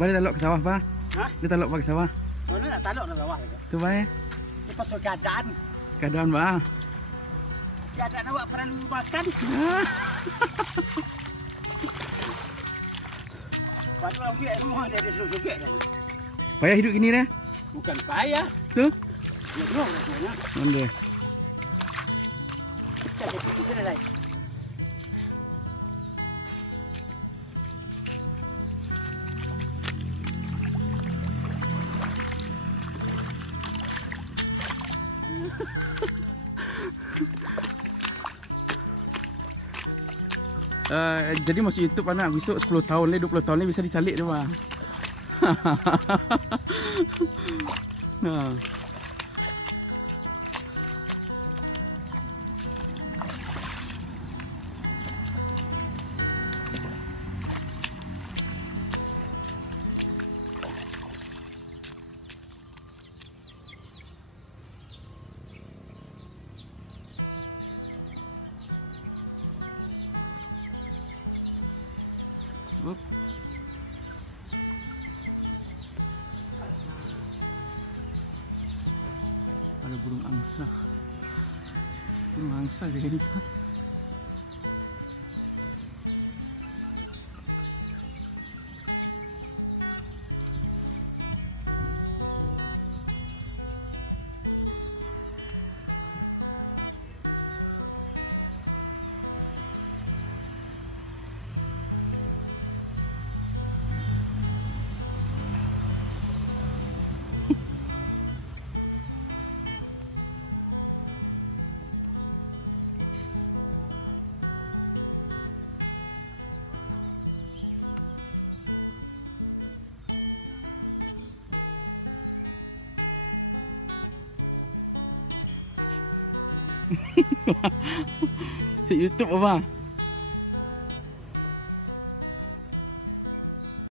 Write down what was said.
Boleh talok ke sawah, Pak? Ha? Dia talok ke sawah. Mana nak taluk ke bawah tu? Tu baik. Ni pasal keadaan. Keadaan, Pak. Keadaan awak perlu makan. Waktu orang biar semua dia ada seluruh-seluruh dah. Payah hidup gini dah. Bukan payah. Tu? Ya dua rasanya. Mana? Kita di sini lagi. Jadi masuk YouTube anak besok 10 tahun ni 20 tahun ni bisa dicalik dia bang. Ha. Up. Ada burung angsa. Burung angsa dia ni. Si YouTube apa?